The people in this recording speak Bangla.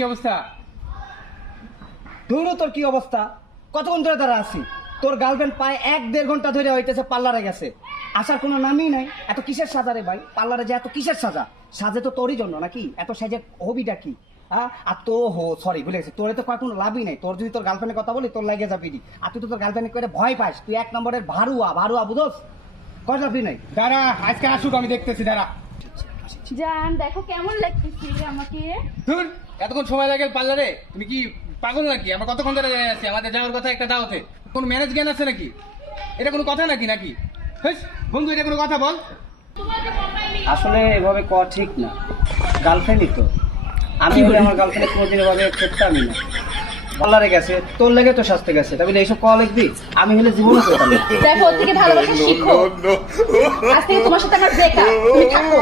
কি অবস্থা? ধরো তোর কি অবস্থা, কতক্ষণ ধরে তারা আছি। তোর গার্লফ্রেন্ড প্রায় 1-1.5 ঘন্টা ধরে হইতেছে পার্লারে গেছে, আসার কোনো নামই নাই। এত কিসের সাজা রে ভাই? পার্লারে যে এত কিসের সাজা? সাজে তো তোরই জন্য নাকি? এত সাজে হবিটা কি? আর তো সরি ভুলে গেছি, তোরে তো কোনো লাভই নাই। তোর যদি তোর গার্লফ্রেন্ডের কথা বলি তোর লাগে যাবি। আর তুই তো তোর গার্লফ্রেন্ড করে ভয় পাস, তুই 1 নম্বরের ভারুয়া বুঝোস, কয় যাবি নাই। দাঁড়া, আজকে আসুক, আমি দেখতেছি। দাঁড়া। জান দেখো কেমন লাগতেছে আমাকে। ধুর, এতক্ষণ সময় লাগে পার্লারে? তুমি কি পাগল নাকি? আমরা কতক্ষণ ধরে আছি, আমাদের যাওয়ার কথা একটা দাওতে। কোনো ম্যানেজ জ্ঞান আছে নাকি? এটা কোনো কথা নাকি? হেস, বন্ধু, এটা কোনো কথা বল? আসলে এভাবে করা ঠিক না, গার্লফ্রেন্ডই তো। আমি হলে আমার গার্লফ্রেন্ড কোনোদিন এভাবে করতামই না। পার্লারে গেছে, তোর লেগে তো শাস্তে গেছে, তবে এইসব কল লিখবি? আমি হলে জীবনে করতাম না। দেখো ওর থেকে ভালোবাসা শিখো। আজ থেকে তোমার সাথে আমার ব্রেকআপ, তুমি থাকো।